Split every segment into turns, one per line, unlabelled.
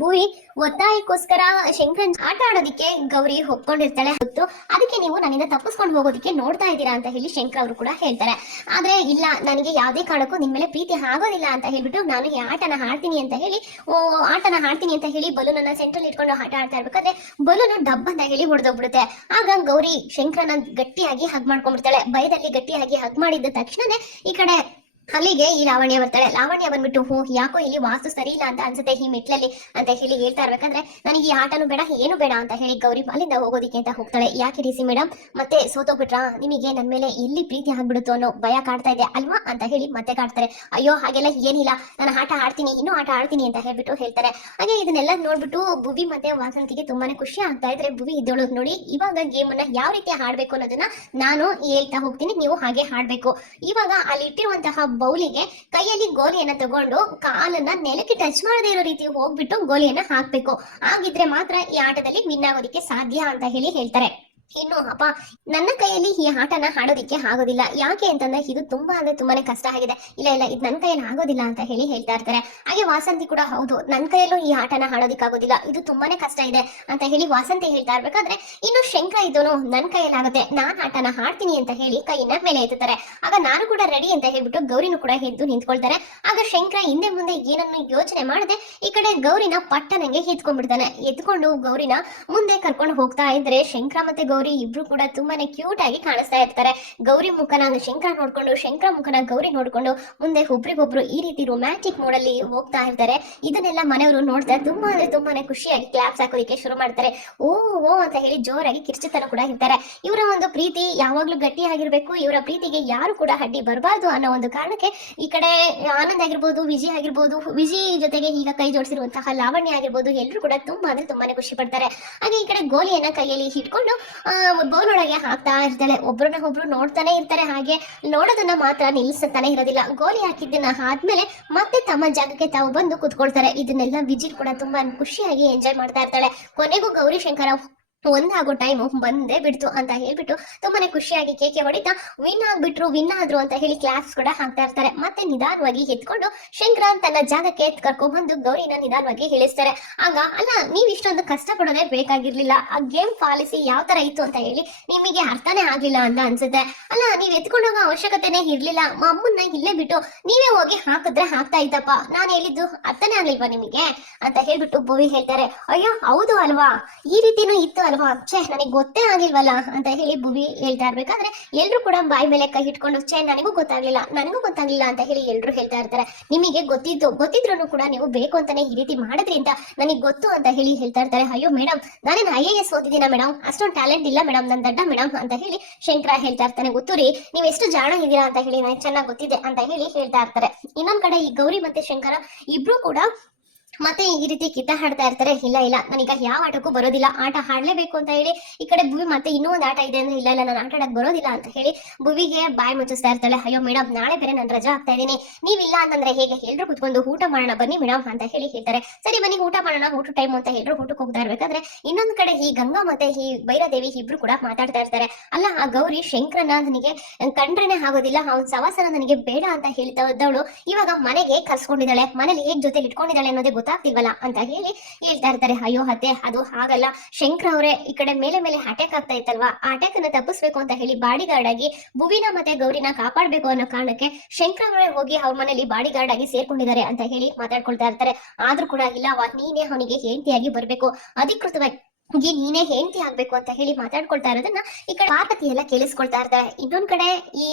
ಭೂಮಿ ಒತ್ತಾಯಕ್ಕೋಸ್ಕರ ಶಂಕರನ್ ಆಟ ಆಡೋದಿಕ್ಕೆ ಗೌರಿ ಒಪ್ಕೊಂಡಿರ್ತಾಳೆ ಹೊತ್ತು ಅದಕ್ಕೆ ನೀವು ನನ್ನಿಂದ ತಪ್ಪಿಸ್ಕೊಂಡು ಹೋಗೋದಿಕ್ಕೆ ನೋಡ್ತಾ ಇದ್ದೀರಾ ಅಂತ ಹೇಳಿ ಶಂಕರ್ ಅವರು ಕೂಡ ಹೇಳ್ತಾರೆ. ಆದ್ರೆ ಇಲ್ಲ, ನನಗೆ ಯಾವುದೇ ಕಾರಣಕ್ಕೂ ನಿಮ್ ಮೇಲೆ ಪ್ರೀತಿ ಆಗೋದಿಲ್ಲ ಅಂತ ಹೇಳ್ಬಿಟ್ಟು ನಾನು ಈ ಆಟನ ಆಡ್ತೀನಿ ಅಂತ ಹೇಳಿ, ಓ, ಆಟನ ಆಡ್ತೀನಿ ಅಂತ ಹೇಳಿ ಬಲೂನನ್ನ ಸೆಂಟ್ರಲ್ ಇಟ್ಕೊಂಡು ಆಟ ಆಡ್ತಾ ಇರ್ಬೇಕಾದ್ರೆ ಬಲೂನು ಡಬ್ ಅಂತ ಹೇಳಿ ಹೊಡೆದೋಗ್ಬಿಡುತ್ತೆ. ಆಗ ಗೌರಿ ಶಂಕರನ ಗಟ್ಟಿಯಾಗಿ ಹಗ್ ಮಾಡ್ಕೊಂಡ್ಬಿಡ್ತಾಳೆ. ಭಯದಲ್ಲಿ ಗಟ್ಟಿಯಾಗಿ ಹಗ್ ಮಾಡಿದ ತಕ್ಷಣನೇ ಈ ಕಡೆ ಅಲ್ಲಿಗೆ ಈ ಲಾವಣ್ಯ ಬರ್ತಾಳೆ. ಲಾವಣ್ಯ ಬಂದ್ಬಿಟ್ಟು ಹೋ ಯಾಕೋ ಇಲ್ಲಿ ವಾಸ್ತು ಸರಿ ಇಲ್ಲ ಅಂತ ಅನ್ಸುತ್ತೆ ಈ ಮೆಟ್ಲಲ್ಲಿ ಅಂತ ಹೇಳಿ ಹೇಳ್ತಾ ಇರ್ಬೇಕಂದ್ರೆ, ನನಗೆ ಈ ಆಟನು ಬೇಡ, ಏನು ಬೇಡ ಅಂತ ಹೇಳಿ ಗೌರಿ ಅಲ್ಲಿಂದ ಹೋಗೋದಿಕ್ಕೆ ಅಂತ ಹೋಗ್ತಾಳೆ. ಯಾಕೆ ರಿಸಿ ಮೇಡಮ್ ಮತ್ತೆ ಸೋತೋಗ್ಬಿಟ್ರಾ? ನಿಮಗೆ ನನ್ನ ಮೇಲೆ ಎಲ್ಲಿ ಪ್ರೀತಿ ಆಗ್ಬಿಡುತ್ತೋ ಅನ್ನೋ ಭಯ ಕಾಡ್ತಾ ಇದೆ ಅಲ್ವಾ ಅಂತ ಹೇಳಿ ಮತ್ತೆ ಕಾಡ್ತಾರೆ. ಅಯ್ಯೋ, ಹಾಗೆಲ್ಲ ಏನಿಲ್ಲ. ನಾನು ಆಟ ಆಡ್ತೀನಿ, ಇನ್ನೂ ಆಟ ಆಡ್ತೀನಿ ಅಂತ ಹೇಳ್ಬಿಟ್ಟು ಹೇಳ್ತಾರೆ. ಹಾಗೆ ಇದನ್ನೆಲ್ಲ ನೋಡ್ಬಿಟ್ಟು ಭುವಿ ಮತ್ತೆ ವಾಸಂತಿಗೆ ತುಂಬಾನೇ ಖುಷಿ ಆಗ್ತಾ ಇದ್ರೆ, ಭುವಿ ಇದ್ದೋಳು ನೋಡಿ, ಇವಾಗ ಗೇಮ್ ಅನ್ನ ಯಾವ ರೀತಿ ಆಡ್ಬೇಕು ಅನ್ನೋದನ್ನ ನಾನು ಹೇಳ್ತಾ ಹೋಗ್ತೀನಿ. ನೀವು ಹಾಗೆ ಆಡ್ಬೇಕು. ಇವಾಗ ಅಲ್ಲಿ ಇಟ್ಟಿರುವಂತಹ ಬೌಲಿಗೆ ಕೈಯಲ್ಲಿ ಗೋಲಿಯನ್ನ ತಗೊಂಡು ಕಾಲನ್ನ ನೆಲಕ್ಕೆ ಟಚ್ ಮಾಡದೇ ಇರೋ ರೀತಿ ಹೋಗ್ಬಿಟ್ಟು ಗೋಲಿಯನ್ನ ಹಾಕ್ಬೇಕು. ಆಗಿದ್ರೆ ಮಾತ್ರ ಈ ಆಟದಲ್ಲಿ ವಿನ್ ಆಗೋದಿಕ್ಕೆ ಸಾಧ್ಯ ಅಂತ ಹೇಳಿ ಹೇಳ್ತಾರೆ. ಇನ್ನು ಅಪ್ಪ, ನನ್ನ ಕೈಯಲ್ಲಿ ಈ ಆಟನ ಆಡೋದಿಕ್ಕೆ ಆಗೋದಿಲ್ಲ. ಯಾಕೆ ಅಂತಂದ್ರೆ ಇದು ತುಂಬಾ ಅಂದ್ರೆ ತುಂಬಾನೇ ಕಷ್ಟ ಆಗಿದೆ. ಇಲ್ಲ ಇಲ್ಲ, ಇದು ನನ್ನ ಕೈಯಲ್ಲಿ ಆಗೋದಿಲ್ಲ ಅಂತ ಹೇಳಿ ಹೇಳ್ತಾ ಇರ್ತಾರೆ. ಹಾಗೆ ವಾಸಂತಿ ಕೂಡ ಹೌದು, ನನ್ನ ಕೈಯಲ್ಲೂ ಈ ಆಟನ ಆಡೋದಿಕ್ಕಾಗೋದಿಲ್ಲ ಇದು ತುಂಬಾನೇ ಕಷ್ಟ ಇದೆ ಅಂತ ಹೇಳಿ ವಾಸಂತಿ ಹೇಳ್ತಾ ಇರ್ಬೇಕಾದ್ರೆ, ಇನ್ನು ಶಂಕ ಇದನು ನನ್ನ ಕೈಯಲ್ಲಿ ಆಗುತ್ತೆ ನಾನ್ ಆಟನ ಹಾಡ್ತೀನಿ ಅಂತ ಹೇಳಿ ಕೈಯನ್ನ ಮೇಲೆ ಎತ್ತಾರೆ ಆಗ ನಾನು ಕೂಡ ರೆಡಿ ಅಂತ ಹೇಳ್ಬಿಟ್ಟು ಗೌರಿನೂ ಕೂಡ ಎದ್ದು ನಿಂತ್ಕೊಳ್ತಾರೆ. ಆಗ ಶಂಕರ ಹಿಂದೆ ಮುಂದೆ ಏನನ್ನು ಯೋಚನೆ ಮಾಡದೆ ಈ ಕಡೆ ಗೌರಿನ ಪಟ್ಟನಂಗೆ ಎತ್ಕೊಂಡ್ಬಿಡ್ತಾನೆ. ಎತ್ಕೊಂಡು ಗೌರಿನ ಮುಂದೆ ಕರ್ಕೊಂಡು ಹೋಗ್ತಾ ಇದ್ರೆ ಶಂಕರ ಮತ್ತೆ ಗೌರಿ ಇಬ್ರು ಕೂಡ ತುಂಬಾನೇ ಕ್ಯೂಟ್ ಆಗಿ ಕಾಣಿಸ್ತಾ ಇರ್ತಾರೆ. ಗೌರಿ ಮುಖನ ಶಂಕರ ನೋಡ್ಕೊಂಡು, ಶಂಕರ ಮುಖನ ಗೌರಿ ನೋಡ್ಕೊಂಡು ಮುಂದೆ ಒಬ್ರಿಗೊಬ್ರು ಈ ರೀತಿ ರೊಮ್ಯಾಂಟಿಕ್ ಅಲ್ಲಿ ಹೋಗ್ತಾ ಇರ್ತಾರೆ. ಇದನ್ನೆಲ್ಲ ಮನೆಯವರು ನೋಡ್ತಾ ತುಂಬಾ ಅಂದ್ರೆ ತುಂಬಾನೇ ಖುಷಿಯಾಗಿ ಕ್ಲಾಪ್ಸ್ ಹಾಕೋದಿಕ್ಕೆ ಶುರು ಮಾಡ್ತಾರೆ. ಓ ಓ ಅಂತ ಹೇಳಿ ಜೋರಾಗಿ ಕಿರ್ಚಿತನ ಕೂಡ ಇರ್ತಾರೆ ಇವರ ಒಂದು ಪ್ರೀತಿ ಯಾವಾಗ್ಲೂ ಗಟ್ಟಿಯಾಗಿರ್ಬೇಕು, ಇವರ ಪ್ರೀತಿಗೆ ಯಾರು ಕೂಡ ಅಡ್ಡಿ ಬರಬಾರ್ದು ಅನ್ನೋ ಒಂದು ಕಾರಣಕ್ಕೆ ಈ ಕಡೆ ಆನಂದ್ ಆಗಿರ್ಬೋದು, ವಿಜಿ ಆಗಿರ್ಬೋದು, ವಿಜಿ ಜೊತೆಗೆ ಈಗ ಕೈ ಜೋಡಿಸಿರುವಂತಹ ಲಾವಣ್ಯ ಆಗಿರ್ಬೋದು ಎಲ್ಲರೂ ಕೂಡ ತುಂಬಾ ಅಂದ್ರೆ ತುಂಬಾನೇ ಖುಷಿ ಪಡ್ತಾರೆ. ಹಾಗೆ ಈ ಕಡೆ ಗೋಲಿಯನ್ನ ಕೈಯಲ್ಲಿ ಇಟ್ಕೊಂಡು ಬೌಲ್ ಒಳಗೆ ಹಾಕ್ತಾ ಇರ್ತಾಳೆ. ಒಬ್ರನ್ನ ಒಬ್ರು ನೋಡ್ತಾನೆ ಇರ್ತಾರೆ. ಹಾಗೆ ನೋಡೋದನ್ನ ಮಾತ್ರ ನಿಲ್ಲಿಸ್ತಾನೆ ಇರೋದಿಲ್ಲ. ಗೋಲಿ ಹಾಕಿದ್ದನ್ನ ಆದ್ಮೇಲೆ ಮತ್ತೆ ತಮ್ಮ ಜಾಗಕ್ಕೆ ತಾವು ಬಂದು ಕುತ್ಕೊಳ್ತಾರೆ. ಇದನ್ನೆಲ್ಲ ವಿಜಿಲ್ ಕೂಡ ತುಂಬಾ ಖುಷಿಯಾಗಿ ಎಂಜಾಯ್ ಮಾಡ್ತಾ ಇರ್ತಾಳೆ. ಕೊನೆಗೂ ಗೌರಿ ಶಂಕರ ಒಂದಾಗೋ ಟೈಮ್ ಬಂದೇ ಬಿಡ್ತು ಅಂತ ಹೇಳ್ಬಿಟ್ಟು ತುಂಬಾನೇ ಖುಷಿಯಾಗಿ ಕೇಕೆ ಹೊಡಿತಾ ವಿನ್ ಆಗ್ಬಿಟ್ರು ವಿನ್ ಆದ್ರು ಅಂತ ಹೇಳಿ ಕ್ಲಾಸ್ ಕೂಡ ಹಾಕ್ತಾ ಇರ್ತಾರೆ. ಮತ್ತೆ ನಿಧಾನವಾಗಿ ಎತ್ಕೊಂಡು ಶಂಕರ ತನ್ನ ಜಾಗಕ್ಕೆ ಕರ್ಕೊಂಡ್ ಬಂದು ಗೌರಿನ ನಿಧಾನವಾಗಿ ಹೇಳಿಸ್ತಾರೆ ಆಗ, ಅಲ್ಲ, ನೀವ್ ಇಷ್ಟೊಂದು ಕಷ್ಟ ಪಡೋದೇ ಬೇಕಾಗಿರ್ಲಿಲ್ಲ. ಆ ಗೇಮ್ ಪಾಲಿಸಿ ಯಾವ ತರ ಇತ್ತು ಅಂತ ಹೇಳಿ ನಿಮಗೆ ಅರ್ಥನೇ ಆಗ್ಲಿಲ್ಲ ಅಂತ ಅನ್ಸುತ್ತೆ. ಅಲ್ಲ, ನೀವ್ ಎತ್ಕೊಂಡೋಗೋ ಅವಶ್ಯಕತೆನೇ ಇರ್ಲಿಲ್ಲ. ಅಮ್ಮನ್ನ ಇಲ್ಲೇ ಬಿಟ್ಟು ನೀವೇ ಹೋಗಿ ಹಾಕಿದ್ರೆ ಹಾಕ್ತಾ ಇದ್ದಪ್ಪ. ನಾನು ಹೇಳಿದ್ದು ಅರ್ಥನೇ ಆಗ್ಲಿಲ್ವಾ ನಿಮಗೆ? ಅಂತ ಹೇಳ್ಬಿಟ್ಟು ಭೂವಿ ಹೇಳ್ತಾರೆ. ಅಯ್ಯೋ, ಹೌದು ಅಲ್ವಾ? ಈ ರೀತಿನೂ ಇತ್ತು ಅಲ್ವಾ? ಛೇ, ನನಗೆ ಗೊತ್ತೇ ಆಗಿಲ್ವಲ್ಲ ಅಂತ ಹೇಳಿ ಭುವಿ ಹೇಳ್ತಾ ಇರ್ಬೇಕಾದ್ರೆ ಎಲ್ರು ಕೂಡ ಬಾಯಿ ಮೇಲೆ ಕೈ ಇಟ್ಕೊಂಡು ಛೇ, ನನಗೂ ಗೊತ್ತಾಗ್ಲಿಲ್ಲ ನನಗೂ ಗೊತ್ತಾಗ್ಲಿಲ್ಲ ಅಂತ ಹೇಳಿ ಎಲ್ರು ಹೇಳ್ತಾ ಇರ್ತಾರೆ. ನಿಮಗೆ ಗೊತ್ತಿದ್ದು ಗೊತ್ತಿದ್ರು ಕೂಡ ನೀವು ಬೇಕು ಅಂತಾನೆ ಈ ರೀತಿ ಮಾಡಿದ್ರಿಂದ ನನಗೆ ಗೊತ್ತು ಅಂತ ಹೇಳಿ ಹೇಳ್ತಾ ಇರ್ತಾರೆ. ಅಯ್ಯೋ ಮೇಡಮ್ ನಾನೇನು ಐ ಎ ಎಸ್ ಓದಿದ್ದೀನ ಮೇಡಮ್ ಅಷ್ಟೊಂದು ಟ್ಯಾಲೆಂಟ್ ಇಲ್ಲ ಮೇಡಮ್ ನನ್ನ ದಡ್ಡ ಮೇಡಮ್ ಅಂತ ಹೇಳಿ ಶಂಕರ ಹೇಳ್ತಾ ಇರ್ತಾನೆ. ಗೊತ್ತು ರೀ, ನೀವು ಎಷ್ಟು ಜಾಣ ಇದ್ದೀರಾ ಅಂತ ಹೇಳಿ ನನಗೆ ಚೆನ್ನಾಗಿ ಗೊತ್ತಿದೆ ಅಂತ ಹೇಳಿ ಹೇಳ್ತಾ ಇರ್ತಾರೆ. ಇನ್ನೊಂದ್ ಕಡೆ ಈ ಗೌರಿ ಮತ್ತೆ ಶಂಕರ ಇಬ್ರು ಕೂಡ ಮತ್ತೆ ಈ ರೀತಿ ಕಿತ್ತ ಹಾಡ್ತಾ ಇರ್ತಾರೆ. ಇಲ್ಲ ಇಲ್ಲ ನನಗ ಯಾವ ಆಟಕ್ಕೂ ಬರೋದಿಲ್ಲ. ಆಟ ಆಡ್ಲೇಬೇಕು ಅಂತ ಹೇಳಿ ಈ ಕಡೆ ಭುವಿ ಮತ್ತೆ ಇನ್ನೂ ಒಂದು ಆಟ ಇದೆ ಅಂದ್ರೆ ಇಲ್ಲ ಇಲ್ಲ, ನಾನು ಆಟ ಆಡಕ್ ಬರೋದಿಲ್ಲ ಅಂತ ಹೇಳಿ ಭುವಿಗೆ ಬಾಯಿ ಮುಚ್ಚಿಸ್ತಾ ಇರ್ತಾಳೆ. ಅಯ್ಯೋ ಮೇಡಮ್ ನಾಳೆ ಬೇರೆ ನಾನು ರಜಾ ಆಗ್ತಾ ಇದ್ದೀನಿ ನೀವಿಲ್ಲ ಅಂತಂದ್ರೆ ಹೇಗೆ? ಎಲ್ರು ಕುತ್ಕೊಂಡು ಊಟ ಮಾಡೋಣ, ಬನ್ನಿ ಮೇಡಮ್ ಅಂತ ಹೇಳಿ ಹೇಳ್ತಾರೆ. ಸರಿ, ಬನ್ನಿ, ಊಟ ಮಾಡೋಣ ಊಟ ಟೈಮ್ ಅಂತ ಎಲ್ರು ಊಟಕ್ಕೆ ಹೋಗ್ತಾ ಇರ್ಬೇಕಾದ್ರೆ ಇನ್ನೊಂದ್ ಕಡೆ ಈ ಗಂಗಾ ಮತ್ತೆ ಈ ಭೈರಾದೇವಿ ಇಬ್ರು ಕೂಡ ಮಾತಾಡ್ತಾ ಇರ್ತಾರೆ. ಅಲ್ಲ, ಆ ಗೌರಿ ಶಂಕರನ ನನಗೆ ಕಂಡ್ರೇನೆ ಆಗೋದಿಲ್ಲ. ಅವನ ಸವಾಸನ ನನಗೆ ಬೇಡ ಅಂತ ಹೇಳ್ತಾ ಇದ್ದವಳು. ಇವಾಗ ಮನೆಗೆ ಕರ್ಸ್ಕೊಂಡಿದ್ದಾಳೆ. ಮನೇಲಿ ಹೇಗ್ ಜೊತೆ ಇಟ್ಕೊಂಡಿದ್ದಾಳೆ ಅನ್ನೋದೇ ಗೊತ್ತಾಗ್ತಿಲ್ವಲ್ಲ ಅಂತ ಹೇಳಿ ಹೇಳ್ತಾ ಇರ್ತಾರೆ, ಅಯ್ಯೋ ಅತ್ತೆ, ಅದು ಹಾಗಲ್ಲ. ಶಂಕರ್ ಅವರೇ, ಈ ಕಡೆ ಮೇಲೆ ಮೇಲೆ ಅಟ್ಯಾಕ್ ಆಗ್ತಾ ಇತ್ತಲ್ವಾ? ಆ ಅಟ್ಯಾಕ್ ಅನ್ನ ತಪ್ಪಿಸ್ಬೇಕು ಅಂತ ಹೇಳಿ ಬಾಡಿ ಗಾರ್ಡ್ ಆಗಿ ಭುವಿನ ಮತ್ತೆ ಗೌರಿನ ಕಾಪಾಡ್ಬೇಕು ಅನ್ನೋ ಕಾರಣಕ್ಕೆ ಶಂಕರ್ ಅವರೇ ಹೋಗಿ ಅವ್ರ ಮನೆಯಲ್ಲಿ ಬಾಡಿ ಗಾರ್ಡ್ ಆಗಿ ಸೇರ್ಕೊಂಡಿದ್ದಾರೆ ಅಂತ ಹೇಳಿ ಮಾತಾಡ್ಕೊಳ್ತಾ ಇರ್ತಾರೆ. ಆದ್ರೂ ಕೂಡ ಇಲ್ಲ, ನೀನೇ ಅವನಿಗೆ ಹೆಂಡತಿಯಾಗಿ ಬರ್ಬೇಕು. ಅಧಿಕೃತವಾಗಿ ಗಿ ನೀನೇ ಹೆಂಡತಿ ಆಗ್ಬೇಕು ಅಂತ ಹೇಳಿ ಮಾತಾಡ್ಕೊಳ್ತಾ ಇರೋದನ್ನ ಈ ಕಡೆ ಪಾರ್ವತಿ ಎಲ್ಲ ಕೇಳಿಸ್ಕೊಳ್ತಾ ಇರ್ತಾರೆ ಇನ್ನೊಂದ್ ಕಡೆ ಈ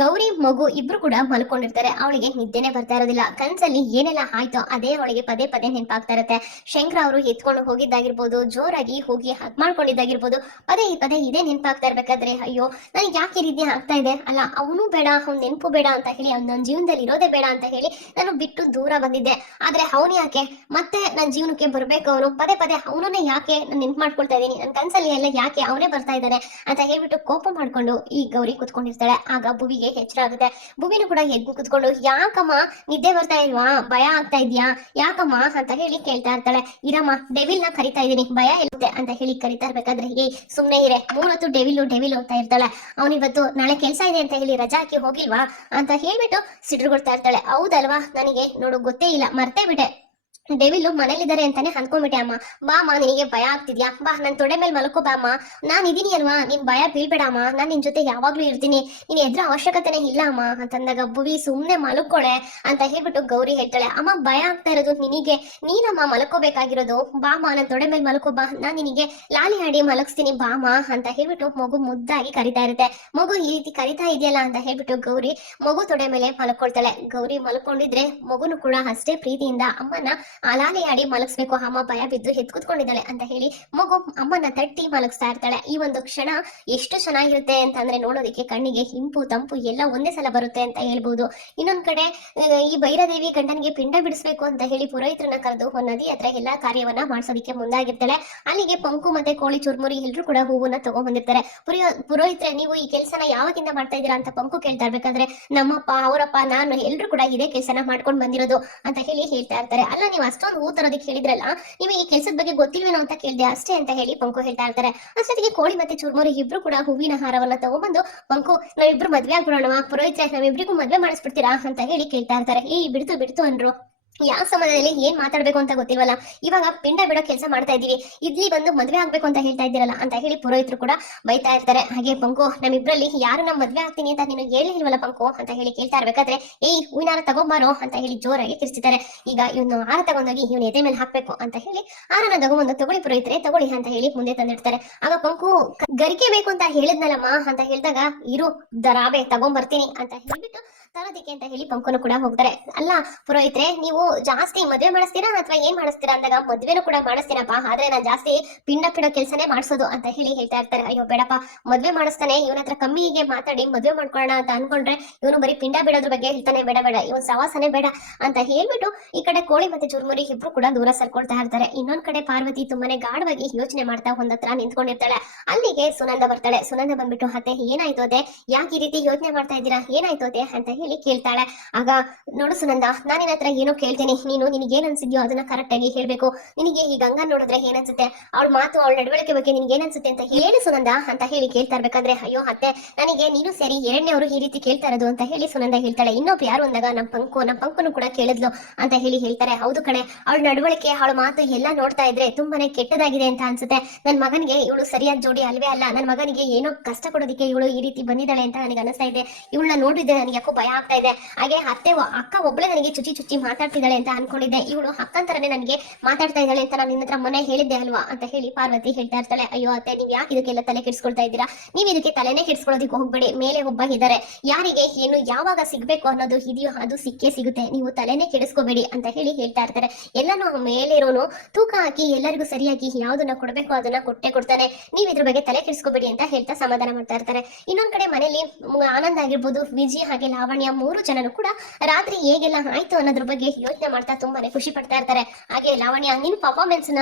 ಗೌರಿ ಮಗು ಇಬ್ರು ಕೂಡ ಮಲ್ಕೊಂಡಿರ್ತಾರೆ. ಅವಳಿಗೆ ನಿದ್ದೆನೆ ಬರ್ತಾ ಇರೋದಿಲ್ಲ. ಕನ್ಸಲ್ಲಿ ಏನೆಲ್ಲ ಆಯ್ತೋ ಅದೇ ಅವಳಿಗೆ ಪದೇ ಪದೇ ನೆನಪಾಗ್ತಾ ಇರುತ್ತೆ. ಶಂಕರ ಅವರು ಎತ್ಕೊಂಡು ಹೋಗಿದ್ದಾಗಿರ್ಬೋದು, ಜೋರಾಗಿ ಹೋಗಿ ಹಗ್ ಮಾಡ್ಕೊಂಡಿದ್ದಾಗಿರ್ಬೋದು, ಪದೇ ಪದೇ ಇದೇ ನೆನಪಾಗ್ತಾ ಇರ್ಬೇಕಾದ್ರೆ ಅಯ್ಯೋ, ನನಗೆ ಯಾಕೆ ರೀತಿ ಆಗ್ತಾ ಇದೆ? ಅಲ್ಲ, ಅವನು ಬೇಡ, ಅವ್ನ ನೆನಪು ಬೇಡ ಅಂತ ಹೇಳಿ, ಅವ್ನು ನನ್ನ ಜೀವನದಲ್ಲಿ ಇರೋದೇ ಬೇಡ ಅಂತ ಹೇಳಿ ನಾನು ಬಿಟ್ಟು ದೂರ ಬಂದಿದ್ದೆ. ಆದ್ರೆ ಅವನು ಯಾಕೆ? ಮತ್ತೆ ನನ್ನ ಜೀವನಕ್ಕೆ ಬರ್ಬೇಕು ಅವನು? ಪದೇ ಪದೇ ಅವನನ್ನೇ ಯಾಕೆ ನಾನು ನೆನ್ಪು ಮಾಡ್ಕೊಳ್ತಾ ಇದ್ದೀನಿ ನನ್ನ ಕನ್ಸಲ್ಲಿ ಎಲ್ಲ ಯಾಕೆ ಅವನೇ ಬರ್ತಾ ಇದ್ದಾನೆ ಅಂತ ಹೇಳ್ಬಿಟ್ಟು ಕೋಪ ಮಾಡ್ಕೊಂಡು ಈ ಗೌರಿ ಕುತ್ಕೊಂಡಿರ್ತಾಳೆ. ಆಗ ಭುವಿಗೆ ಎಚ್ಚರ ಆಗುತ್ತೆ. ಭುವಿನೂ ಕೂಡ ಎದ್ದು ಕುತ್ಕೊಂಡು, ಯಾಕಮ್ಮ, ನಿದ್ದೆ ಬರ್ತಾ ಇಲ್ವಾ? ಭಯ ಆಗ್ತಾ ಇದ್ಯಾ? ಯಾಕಮ್ಮ? ಅಂತ ಹೇಳಿ ಕೇಳ್ತಾ ಇರ್ತಾಳೆ. ಇರಮ್ಮ ಡೆವಿಲ್ನ ಕರಿತಾ ಇದ್ದೀನಿ. ಭಯ ಇರುತ್ತೆ ಅಂತ ಹೇಳಿ ಕರಿತಾ ಇರ್ಬೇಕಾದ್ರೆ ಏ ಸುಮ್ನೆ ಇರೇ. ಮೂರತ್ತು ಡೆವಿಲು ಡೆವಿಲು ಅಂತ ಇರ್ತಾಳೆ. ಅವನಿವತ್ತು ನಾಳೆ ಕೆಲಸ ಇದೆ ಅಂತ ಹೇಳಿ ರಜಾ ಹಾಕಿ ಹೋಗಿಲ್ವಾ? ಅಂತ ಹೇಳ್ಬಿಟ್ಟು ಸಿಡ್ರುಗೊಳ್ತಾ ಇರ್ತಾಳೆ. ಹೌದಲ್ವಾ? ನನಗೆ ನೋಡು, ಗೊತ್ತೇ ಇಲ್ಲ. ಮರ್ತೇ ಬಿಟ್ಟೆ. ಡೆವಿಲು ಮನೇಲಿದ್ದಾರೆ ಅಂತಾನೆ ಅನ್ಕೊಂಡ್ಬಿಟ್ಟೆ ಅಮ್ಮ. ಬಾ ಅಮ್ಮ ನಿನಗೆ ಭಯ ಆಗ್ತಿದ್ಯಾ? ಬಾ, ನನ್ ತೊಡೆ ಮೇಲೆ ಮಲ್ಕೋ ಬಾ ಅಮ್ಮ ನಾನ್ ಇದೀನಿ ಅಲ್ವಾ? ನಿನ್ ಭಯ ಬೀಳ್ಬೇಡ ಅಮ್ಮ. ನಾನ್ ನಿನ್ ಜೊತೆ ಯಾವಾಗ್ಲೂ ಇರ್ತೀನಿ. ನೀನ್ ಎದ್ರ ಅವಶ್ಯಕತೆನೇ ಇಲ್ಲ ಅಮ್ಮ. ಅಂತಂದಾಗ ಬುವಿ ಸುಮ್ನೆ ಮಲ್ಕೊಳೆ ಅಂತ ಹೇಳ್ಬಿಟ್ಟು ಗೌರಿ ಹೇಳ್ತಾಳೆ. ಅಮ್ಮ, ಭಯ ಆಗ್ತಾ ಇರೋದು ನಿನಗೆ. ನೀನಮ್ಮ ಮಲ್ಕೋಬೇಕಾಗಿರೋದು. ಬಾ ಅಮ್ಮ ನನ್ ತೊಡೆ ಮೇಲೆ ಮಲ್ಕೋ ಬಾ. ನಾನ್ ನಿನಗೆ ಲಾಲಿ ಹಾಡಿ ಮಲಗಿಸ್ತೀನಿ ಬಾ ಅಮ್ಮ ಅಂತ ಹೇಳ್ಬಿಟ್ಟು ಮಗು ಮುದ್ದಾಗಿ ಕರಿತಾ ಇರುತ್ತೆ. ಮಗು ಈ ರೀತಿ ಕರಿತಾ ಇದೆಯಲ್ಲ ಅಂತ ಹೇಳ್ಬಿಟ್ಟು ಗೌರಿ ಮಗು ತೊಡೆ ಮೇಲೆ ಮಲ್ಕೊಳ್ತಾಳೆ. ಗೌರಿ ಮಲ್ಕೊಂಡಿದ್ರೆ ಮಗುನು ಕೂಡ ಅಷ್ಟೇ ಪ್ರೀತಿಯಿಂದ ಅಮ್ಮನ ಅಲಾಲಿ ಆಡಿ ಮಲಗಿಸ್ಬೇಕು, ಅಮ್ಮ ಭಯ ಬಿದ್ದು ಎದ್ದು ಕುತ್ಕೊಂಡಿದ್ದಾಳೆ ಅಂತ ಹೇಳಿ ಮಗು ಅಮ್ಮನ ತಟ್ಟಿ ಮಲಗಿಸ್ತಾ ಇರ್ತಾಳೆ. ಈ ಒಂದು ಕ್ಷಣ ಎಷ್ಟು ಚೆನ್ನಾಗಿರುತ್ತೆ ಅಂತಂದ್ರೆ ನೋಡೋದಿಕ್ಕೆ ಕಣ್ಣಿಗೆ ಹಿಂಪು ತಂಪು ಎಲ್ಲ ಒಂದೇ ಸಲ ಬರುತ್ತೆ ಅಂತ ಹೇಳ್ಬಹುದು ಇನ್ನೊಂದ್ ಕಡೆ ಈ ಭೈರದೇವಿ ಗಂಡನಿಗೆ ಪಿಂಡ ಬಿಡಿಸ್ಬೇಕು ಅಂತ ಹೇಳಿ ಪುರೋಹಿತರನ್ನ ಕರೆದು ನದಿ ಹತ್ರ ಎಲ್ಲಾ ಕಾರ್ಯವನ್ನ ಮಾಡಿಸೋದಿಕ್ಕೆ ಮುಂದಾಗಿರ್ತಾಳೆ. ಅಲ್ಲಿಗೆ ಪಂಕು ಮತ್ತೆ ಕೋಳಿ ಚುರ್ಮುರಿ ಎಲ್ರು ಕೂಡ ಹೂವನ್ನ ತಗೊಂಡ್ಬಂದಿರ್ತಾರೆ ಬಂದಿರ್ತಾರೆ ಪುರೋಹಿತ್ರೆ, ನೀವು ಈ ಕೆಲಸನ ಯಾವಾಗಿಂದ ಮಾಡ್ತಾ ಇದ್ದೀರಾ ಅಂತ ಪಂಕು ಕೇಳ್ತಾ ಇರ್ಬೇಕಾದ್ರೆ, ನಮ್ಮಪ್ಪ, ಅವರಪ್ಪ, ನಾನು ಎಲ್ರು ಕೂಡ ಇದೇ ಕೆಲಸನ ಮಾಡ್ಕೊಂಡು ಬಂದಿರೋದು ಅಂತ ಹೇಳಿ ಹೇಳ್ತಾ ಇರ್ತಾರೆ. ಅಲ್ಲ, ನೀವು ಅಷ್ಟೊಂದು ಹೂ ತರೋದಕ್ಕೆ ಹೇಳಿದ್ರಲ್ಲ, ನಿಮಗೆ ಈ ಕೆಲಸದ ಬಗ್ಗೆ ಗೊತ್ತಿಲ್ವೇನೋ ಅಂತ ಕೇಳಿದೆ, ಅಷ್ಟೇ ಅಂತ ಹೇಳಿ ಪಂಕು ಹೇಳ್ತಾ ಇರ್ತಾರೆ. ಅಷ್ಟೊತ್ತಿಗೆ ಕೋಳಿ ಮತ್ತೆ ಚುರ್ಮುರಿ ಇಬ್ರು ಕೂಡ ಹೂವಿನ ಹಾರವನ್ನ ತಗೊಂಡ್ಬಂದು, ಪಂಕು, ನಾವಿಬ್ರು ಮದ್ವೆ ಆಗ್ಬಿಡೋಣ ಪುರೋಹಿತ್ರೆ, ನಾವಿಬ್ರಿಗೂ ಮದ್ವೆ ಮಾಡಿಸ್ಬಿಡ್ತೀರಾ? ಅಂತ ಹೇಳಿ ಕೇಳ್ತಾ ಇರ್ತಾರೆ. ಈ ಬಿಡ್ತು ಬಿಡ್ತು, ಅಂದ್ರು. ಯಾವ ಸಮಯದಲ್ಲಿ ಏನ್ ಮಾತಾಡ್ಬೇಕು ಅಂತ ಗೊತ್ತಿಲ್ವಲ್ಲ? ಇವಾಗ ಪಿಂಡ ಬಿಡೋ ಕೆಲಸ ಮಾಡ್ತಾ ಇದೀವಿ ಇಲ್ಲಿ ಬಂದು ಮದ್ವೆ ಆಗ್ಬೇಕು ಅಂತ ಹೇಳ್ತಾ ಇದ್ದೀರಲ್ಲ ಅಂತ ಹೇಳಿ ಪುರೋಹಿತರು ಕೂಡ ಬೈತಾ ಇರ್ತಾರೆ. ಹಾಗೆ ಪಂಕು, ನಮ್ಮಿಬ್ರಲ್ಲಿ ಯಾರು ನಮ್ ಮದ್ವೆ ಆಗ್ತೀನಿ ಅಂತ ನಿನಗೆ ಹೇಳಿ ಇಲ್ವಲ್ಲ ಪಂಕು ಅಂತ ಹೇಳಿ ಕೇಳ್ತಾ ಇರ್ಬೇಕಾದ್ರೆ, ಏಯ್, ಹೂವಿನಾರ ತಗೊಂಬಾರೋ? ಅಂತ ಹೇಳಿ ಜೋರಾಗಿ ಕಿರ್ಚಿದ್ದಾರೆ ಈಗ ಇವನು ಹಾರ ತಗೊಂಡೋಗಿ ಇವನು ಎದೆ ಮೇಲೆ ಹಾಕ್ಬೇಕು ಅಂತ ಹೇಳಿ ಆರನ ತಗೊಂಬಂದು ತಗೊಳ್ಳಿ ಪುರೋಹಿತರೆ, ತಗೊಳ್ಳಿ ಅಂತ ಹೇಳಿ ಮುಂದೆ ತಂದಿರ್ತಾರೆ. ಆಗ ಪಂಕು, ಗರಿಕೆ ಬೇಕು ಅಂತ ಹೇಳಿದ್ನಲ್ಲಮ್ಮ ಅಂತ ಹೇಳಿದಾಗ, ಇರು ದರಾಬೆ ತಗೊಂಬರ್ತೀನಿ ಅಂತ ಹೇಳ್ಬಿಟ್ಟು ತರೋದಿಕ್ಕೆ ಅಂತ ಹೇಳಿ ಪಂಕುನು ಕೂಡ ಹೋಗ್ತಾರೆ. ಅಲ್ಲ ಪುರೋಹಿತ್ರೆ, ನೀವು ಜಾಸ್ತಿ ಮದ್ವೆ ಮಾಡಿಸ್ತೀರಾ ಅಥವಾ ಏನ್ ಮಾಡಿಸ್ತೀರಾ ಅಂದಾಗ ಮದ್ವೆನೂ ಕೂಡ ಮಾಡಿಸ್ತೀನಪ್ಪ, ಆದ್ರೆ ನಾನು ಜಾಸ್ತಿ ಪಿಂಡ ಪಿಡೋ ಕೆಲಸನೇ ಮಾಡಿಸೋದು ಅಂತ ಹೇಳಿ ಹೇಳ್ತಾ ಇರ್ತಾರೆ. ಅಯ್ಯೋ ಬೇಡಪ್ಪ, ಮದ್ವೆ ಮಾಡಿಸ್ತಾನೆ, ಇವನ ಹತ್ರ ಕಮ್ಮಿಗೆ ಮಾತಾಡಿ ಮದ್ವೆ ಮಾಡ್ಕೊಳ್ಳೋಣ ಅಂತ ಅನ್ಕೊಂಡ್ರೆ ಇವನು ಬರೀ ಪಿಂಡ ಬಿಡೋದ್ರ ಬಗ್ಗೆ ಹೇಳ್ತಾನೆ, ಬೇಡ ಬೇಡ, ಇವನ್ ಸವಾಸನೆ ಬೇಡ ಅಂತ ಹೇಳ್ಬಿಟ್ಟು ಈ ಕಡೆ ಕೋಳಿ ಮತ್ತೆ ಚುರ್ಮುರಿ ಇಬ್ರು ಕೂಡ ದೂರ ಸರ್ಕೊಳ್ತಾ ಇರ್ತಾರೆ. ಇನ್ನೊಂದ್ ಕಡೆ ಪಾರ್ವತಿ ತುಂಬಾನೇ ಗಾಢವಾಗಿ ಯೋಚನೆ ಮಾಡ್ತಾ ಒಂದತ್ರ ನಿಂತ್ಕೊಂಡಿರ್ತಾಳೆ. ಅಲ್ಲಿಗೆ ಸುನಂದ ಬರ್ತಾಳೆ. ಸುನಂದ ಬಂದ್ಬಿಟ್ಟು, ಅತ್ತೆ, ಏನಾಯ್ತು ಅದೇ ಯಾಕೆ ಈ ರೀತಿ ಯೋಚನೆ ಮಾಡ್ತಾ ಇದ್ದೀರಾ? ಏನಾಯ್ತು ಅದೇ ಅಂತ ಕೇಳ್ತಾಳೆ. ಆಗ ನೋಡು ಸುನಂದ ನಾನು ಹತ್ರ ಏನೋ ಕೇಳ್ತೇನೆ. ನೀನು ನಿನಗೆ ಏನ್ ಅನ್ಸಿದ್ಯೋ ಅದನ್ನ ಕರೆಕ್ಟ್ ಆಗಿ ಹೇಳ್ಬೇಕು. ನಿನಗೆ ಈ ಗಂಗಾ ನೋಡಿದ್ರೆ ಏನ್ ಅನ್ಸುತ್ತೆ ಅವಳ ಮಾತು, ಅವಳ ನಡವಳಿಕೆ ಬಗ್ಗೆ ನಿನ್ಗೆ ಏನ್ ಅನ್ಸುತ್ತೆ ಅಂತ ಹೇಳಿ ಸುನಂದ ಅಂತ ಹೇಳಿ ಕೇಳ್ತಾ ಇರ್ಬೇಕಾದ್ರೆ, ಅಯ್ಯೋ ಅತ್ತೆ, ನನಗೆ ನೀನು ಸರಿ, ಎರಡನೇ ಅವರು ಈ ರೀತಿ ಕೇಳ್ತಾ ಇರೋದು ಅಂತ ಹೇಳಿ ಸುನಂದ ಹೇಳ್ತಾಳೆ. ಇನ್ನೊಬ್ಬ ಯಾರು ಅಂದಾಗ ನಮ್ಮ ಪಂಕು ನಮ್ಮ ಪಂಕುನು ಕೂಡ ಕೇಳಿದ್ಲು ಅಂತ ಹೇಳಿ ಹೇಳ್ತಾರೆ. ಹೌದು ಕಣೆ, ಅವಳ ನಡವಳಿಕೆ, ಅವಳ ಮಾತು ಎಲ್ಲ ನೋಡ್ತಾ ಇದ್ರೆ ತುಂಬಾನೇ ಕೆಟ್ಟದಾಗಿದೆ ಅಂತ ಅನ್ಸುತ್ತೆ. ನನ್ನ ಮಗನಿಗೆ ಇವಳು ಸರಿಯಾದ ಜೋಡಿ ಅಲ್ವೇ ಅಲ್ಲ. ನನ್ನ ಮಗನಿಗೆ ಏನೋ ಕಷ್ಟ ಕೊಡೋದಕ್ಕೆ ಇವಳು ಈ ರೀತಿ ಬಂದಿದ್ದಾಳೆ ಅಂತ ನನಗೆ ಅನಿಸ್ತಾ ಇದೆ. ಇವಳನ್ನ ನೋಡಿದ್ರೆ ನನಗೆ ಯಾಕೋ ಭಯ ಆಗ್ತಾ ಇದೆ. ಹಾಗೆ ಅತ್ತೆ ಅಕ್ಕ ಒಬ್ಳೆ ನನಗೆ ಚುಚ್ಚಿ ಚುಚ್ಚಿ ಮಾತಾಡ್ತಿದ್ದಾಳೆ ಅಂತ ಅನ್ಕೊಂಡಿದ್ದೆ. ಇವಳು ಅಕ್ಕನ ತರನೆ ನನಗೆ ಮಾತಾಡ್ತಾ ಇದ್ದಾಳೆ ಅಂತ ನಾನು ನಿನ್ನ ಹತ್ರ ಮೊನ್ನೆ ಹೇಳಿದ್ದೆ ಅಲ್ವಾ ಅಂತ ಹೇಳಿ ಪಾರ್ವತಿ ಹೇಳ್ತಾ ಇರ್ತಾಳೆ. ಅಯ್ಯೋ ಅತ್ತೆ, ನೀವು ಯಾಕೆ ಇದಕ್ಕೆಲ್ಲ ತಲೆ ಕೆಡಿಸ್ಕೊಳ್ತಾ ಇದ್ದೀರಾ? ನೀವು ಇದಕ್ಕೆ ತಲೆನೇ ಕೆಡಿಸ್ಕೊಳ್ಳೋದಕ್ಕೆ ಹೋಗ್ಬೇಡಿ. ಮೇಲೆ ಒಬ್ಬ ಇದ್ದಾರೆ ಯಾರಿಗೆ ಏನು ಯಾವಾಗ ಸಿಗ್ಬೇಕು ಅನ್ನೋದು ಇದೆಯೋ ಅದು ಸಿಕ್ಕೇ ಸಿಗುತ್ತೆ. ನೀವು ತಲೆನೇ ಕೆಡಿಸ್ಕೋಬೇಡಿ ಅಂತ ಹೇಳಿ ಹೇಳ್ತಾ ಇರ್ತಾರೆ. ಎಲ್ಲಾನು ಮೇಲಿರೋನು ತೂಕ ಹಾಕಿ ಎಲ್ಲರಿಗೂ ಸರಿಯಾಗಿ ಯಾವ್ದನ್ನ ಕೊಡ್ಬೇಕು ಅದನ್ನ ಕೊಟ್ಟೆ ಕೊಡ್ತಾನೆ. ನೀವ್ ಇದ್ರ ಬಗ್ಗೆ ತಲೆ ಕೆಡಿಸ್ಕೋಬೇಡಿ ಅಂತ ಹೇಳ್ತಾ ಸಮಾಧಾನ ಮಾಡ್ತಾ ಇರ್ತಾರೆ. ಇನ್ನೊಂದ್ ಕಡೆ ಮನೇಲಿ ಆನಂದ್ ಆಗಿರ್ಬೋದು, ವಿಜಿ ಹಾಗೆ ಲಾವಣ್ಯ ಮೂರು ಜನರು ಕೂಡ ರಾತ್ರಿ ಹೇಗೆಲ್ಲ ಆಯ್ತು ಅನ್ನೋದ್ರ ಬಗ್ಗೆ ಯೋಚನೆ ಮಾಡ್ತಾ ತುಂಬಾನೇ ಖುಷಿ ಪಡ್ತಾ ಇರ್ತಾರೆ. ಹಾಗೆ ಲಾವಣ್ಯ, ನಿನ್ ಪರ್ಫಾರ್ಮೆನ್ಸ್ನ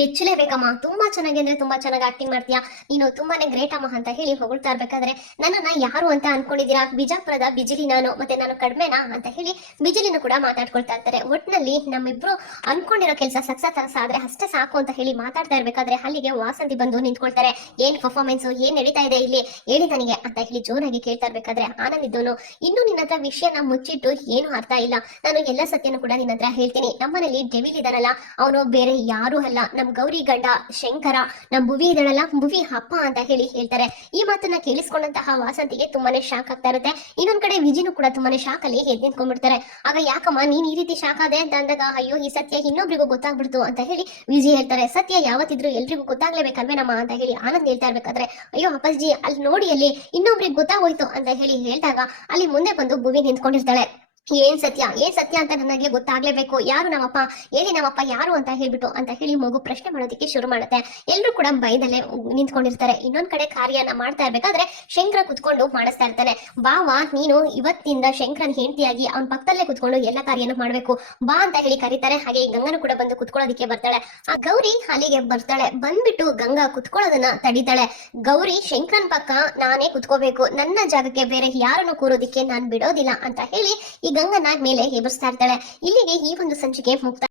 ಮೆಚ್ಚಲೇಬೇಕಮ್ಮ. ತುಂಬಾ ಚೆನ್ನಾಗಿ ಅಂದ್ರೆ ತುಂಬಾ ಚೆನ್ನಾಗಿ ಆಕ್ಟಿಂಗ್ ಮಾಡ್ತೀಯಾ? ನೀನು ತುಂಬಾನೇ ಗ್ರೇಟ್ ಅಮ್ಮ ಅಂತ ಹೇಳಿ ಹೊಗಳ್ತಾ ಇರ್ಬೇಕಾದ್ರೆ ನನ್ನನ್ನ ಯಾರು ಅಂತ ಅನ್ಕೊಂಡಿದ್ದೀರಾ? ಬಿಜಾಪುರದ ಬಿಜಿಲಿ ನಾನು ಮತ್ತೆ ನಾನು ಕಡಿಮೆನಾ ಅಂತ ಹೇಳಿ ಬಿಜಿಲಿನ ಕೂಡ ಮಾತಾಡ್ಕೊಳ್ತಾ ಇರ್ತಾರೆ. ಒಟ್ನಲ್ಲಿ ನಮ್ಮಿಬ್ರು ಅನ್ಕೊಂಡಿರೋ ಕೆಲಸ ಸಕ್ಸಸ್ ಆದ್ರೆ ಅಷ್ಟೇ ಸಾಕು ಅಂತ ಹೇಳಿ ಮಾತಾಡ್ತಾ ಇರ್ಬೇಕಾದ್ರೆ ಅಲ್ಲಿಗೆ ವಾಸಂತಿ ಬಂದು ನಿಂತ್ಕೊಳ್ತಾರೆ. ಏನ್ ಪರ್ಫಾರ್ಮೆನ್ಸ್ ಏನ್ ನಡೀತಾ ಇದೆ ಇಲ್ಲಿ? ಹೇಳಿ ನನಗೆ ಅಂತ ಹೇಳಿ ಜೋರಾಗಿ ಕೇಳ್ತಾ ಇರ್ಬೇಕಾದ್ರೆ ಆನಂದ್ ಇನ್ನು ನಿನ್ನ ಹತ್ರ ವಿಷಯನ ಮುಚ್ಚಿಟ್ಟು ಏನು ಅರ್ಥ ಇಲ್ಲ. ನಾನು ಎಲ್ಲ ಸತ್ಯನೂ ಕೂಡ ನಿನ್ನ ಹತ್ರ ಹೇಳ್ತೀನಿ. ನಮ್ಮನೇಲಿ ಡೆವಿಲ್ ಇದಾರಲ್ಲ, ಅವನು ಬೇರೆ ಯಾರು ಅಲ್ಲ. ನಮ್ ಗೌರಿ ಗಂಡ ಶಂಕರ, ನಮ್ ಭುವಿ ಇದಳಲ್ಲ, ಭುವಿ ಅಪ್ಪ ಅಂತ ಹೇಳಿ ಹೇಳ್ತಾರೆ. ಈ ಮಾತನ್ನ ಕೇಳಿಸ್ಕೊಂಡಂತಹ ವಾಸಂತಿಗೆ ತುಂಬಾನೇ ಶಾಕ್ ಆಗ್ತಾ ಇರುತ್ತೆ. ಇನ್ನೊಂದ್ ಕಡೆ ವಿಜಿನು ಕೂಡ ತುಂಬಾನೇ ಶಾಕ್ ಅಲ್ಲಿ ಎದ್ದು ನಿಂತ್ಕೊಂಡ್ಬಿಡ್ತಾರೆ. ಆಗ ಯಾಕಮ್ಮ, ನೀನ್ ಈ ರೀತಿ ಶಾಕ್ ಆದೆ ಅಂತ ಅಂದಾಗ, ಅಯ್ಯೋ, ಈ ಸತ್ಯ ಇನ್ನೊಬ್ರಿಗೂ ಗೊತ್ತಾಗ್ಬಿಡ್ತು ಅಂತ ಹೇಳಿ ವಿಜಿ ಹೇಳ್ತಾರೆ. ಸತ್ಯ ಯಾವತ್ತಿದ್ರು ಎಲ್ರಿಗೂ ಗೊತ್ತಾಗ್ಲೇಬೇಕಲ್ವೇನಮ್ಮ ಅಂತ ಹೇಳಿ ಆನಂದ್ ಹೇಳ್ತಾ ಇರ್ಬೇಕಾದ್ರೆ, ಅಯ್ಯೋ ಅಪ್ಪಾಜಿ ಅಲ್ಲಿ ನೋಡಿ ಅಲ್ಲಿ ಇನ್ನೊಬ್ರಿಗೆ ಗೊತ್ತಾಗೋಯ್ತು ಅಂತ ಹೇಳಿ ಹೇಳಿದಾಗ, ಅಲ್ಲಿ ಮುಂದೆ ಬಂದು ಭುವಿ ನಿಂತ್ಕೊಂಡಿರ್ತಾಳೆ. ಏನ್ ಸತ್ಯ? ಏನ್ ಸತ್ಯ ಅಂತ ನನಗೆ ಗೊತ್ತಾಗ್ಲೇಬೇಕು. ಯಾರು ನಮ್ಮಪ್ಪ? ಹೇಳಿ ನಮ್ಮಪ್ಪ ಯಾರು ಅಂತ ಹೇಳ್ಬಿಟ್ಟು ಅಂತ ಹೇಳಿ ಮಗು ಪ್ರಶ್ನೆ ಮಾಡೋದಕ್ಕೆ ಶುರು ಮಾಡುತ್ತೆ. ಎಲ್ರು ಕೂಡ ಭಯದಲ್ಲೇ ನಿಂತ್ಕೊಂಡಿರ್ತಾರೆ. ಇನ್ನೊಂದ್ ಕಡೆ ಕಾರ್ಯನ ಮಾಡ್ತಾ ಇರ್ಬೇಕಾದ್ರೆ ಶಂಕರ ಕುತ್ಕೊಂಡು ಮಾಡಿಸ್ತಾ ಇರ್ತಾನೆ. ಬಾವ ನೀನು ಇವತ್ತಿಂದ ಶಂಕರನ್ ಹೆಂಡತಿಯಾಗಿ ಅವನ ಪಕ್ಕದಲ್ಲೇ ಕುತ್ಕೊಂಡು ಎಲ್ಲ ಕಾರ್ಯನೂ ಮಾಡ್ಬೇಕು. ಬಾ ಅಂತ ಹೇಳಿ ಕರೀತಾರೆ. ಹಾಗೆ ಗಂಗನು ಕೂಡ ಬಂದು ಕುತ್ಕೊಳ್ಳೋದಕ್ಕೆ ಬರ್ತಾಳೆ. ಆ ಗೌರಿ ಅಲ್ಲಿಗೆ ಬರ್ತಾಳೆ. ಬಂದ್ಬಿಟ್ಟು ಗಂಗಾ ಕುತ್ಕೊಳ್ಳೋದನ್ನ ತಡಿತಾಳೆ. ಗೌರಿ, ಶಂಕರನ್ ಪಕ್ಕ ನಾನೇ ಕುತ್ಕೋಬೇಕು. ನನ್ನ ಜಾಗಕ್ಕೆ ಬೇರೆ ಯಾರನ್ನು ಕೂರೋದಿಕ್ಕೆ ನಾನ್ ಬಿಡೋದಿಲ್ಲ ಅಂತ ಹೇಳಿ ಈ ಗಂಗನ ಮೇಲೆ ಎಬರಿಸ್ತಾ ಇರ್ತಾಳೆ. ಇಲ್ಲಿಗೆ ಈ ಒಂದು ಸಂಚಿಕೆ ಮುಕ್ತ